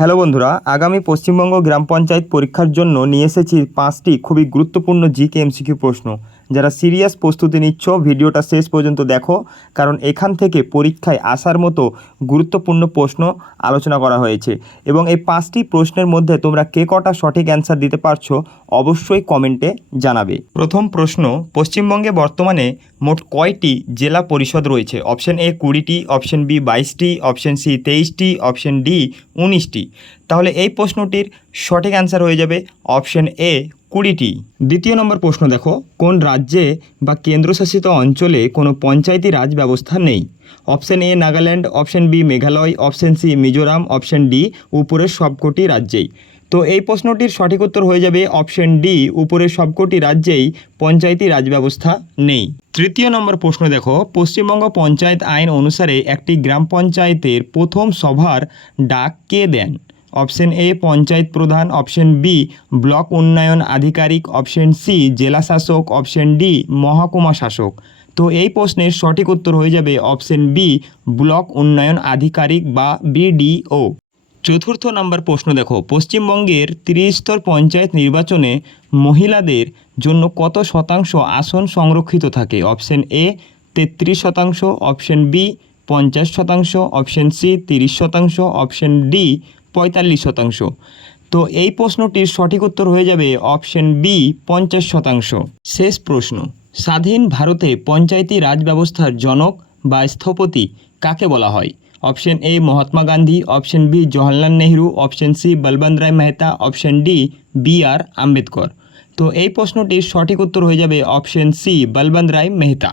Hello বন্ধুরা, আগামী পশ্চিমবঙ্গ গ্রাম পঞ্চায়েত পরীক্ষার জন্য নিয়ে এসেছি 5টি খুবই গুরুত্বপূর্ণ জিকে এমসিকিউ প্রশ্ন। যারা সিরিয়াস প্রস্তুতি নিচ্ছ ভিডিওটা শেষ পর্যন্ত দেখো, কারণ এখান থেকে পরীক্ষায় আসার মতো গুরুত্বপূর্ণ প্রশ্ন আলোচনা করা হয়েছে। এবং এই 5টি প্রশ্নের মধ্যে তোমরা কে কটা সঠিক অ্যান্সার দিতে পারছো অবশ্যই কমেন্টে জানাবে। প্রথম প্রশ্ন, পশ্চিমবঙ্গে বর্তমানে মোট কয়টি জেলা পরিষদ রয়েছে? অপশন এ 20টি, অপশন বি 22টি, অপশন সি 23টি, অপশন ডি 19টি। তাহলে এই প্রশ্নটির সঠিক অ্যান্সার হয়ে যাবে অপশন এ 20টি। দ্বিতীয় নম্বর প্রশ্ন দেখো, কোন রাজ্যে বা কেন্দ্রশাসিত অঞ্চলে কোনো পঞ্চায়েতি রাজ ব্যবস্থা নেই? Option A Nagaland, option B Meghalaya, option C Mizoram, option D উপরের সবকটি রাজ্যেই। তো এই প্রশ্নটির সঠিক উত্তর হয়ে যাবে অপশন ডি, উপরের সবকটি রাজ্যেই পঞ্চায়েতি রাজ ব্যবস্থা নেই। তৃতীয় নম্বর প্রশ্ন দেখো, পশ্চিমবঙ্গ পঞ্চায়েত আইন অনুসারে একটি গ্রাম পঞ্চায়েতের প্রথম সভার ডাক কে দেন? অপশন এ পঞ্চায়েত প্রধান, অপশন বি ব্লক উন্নয়ন আধিকারিক, অপশন সি জেলা শাসক, অপশন ডি মহকুমা শাসক। তো এই প্রশ্নের সঠিক উত্তর হয়ে যাবে অপশন বি ব্লক উন্নয়ন আধিকারিক বা বিডিও। চতুর্থ নম্বর প্রশ্ন দেখো, পশ্চিমবঙ্গের ত্রিস্তর পঞ্চায়েত নির্বাচনে মহিলাদের জন্য কত শতাংশ আসন সংরক্ষিত থাকে? Option A 33%, option B 50%, option C 30%, option D 45%। তো এই প্রশ্নটির সঠিক উত্তর হয়ে যাবে অপশন বি 50%। শেষ প্রশ্ন, স্বাধীন ভারতে পঞ্চায়েতি রাজ ব্যবস্থার জনক বা স্থপতি কাকে বলা হয়? Option A Mahatma Gandhi, option B Jawaharlal Nehru, option C Balwant Rai Mehta, option D BR Ambedkar. তো এই প্রশ্নটির সঠিক উত্তর হয়ে যাবে অপশন সি বলবন্ত রায় মেহতা।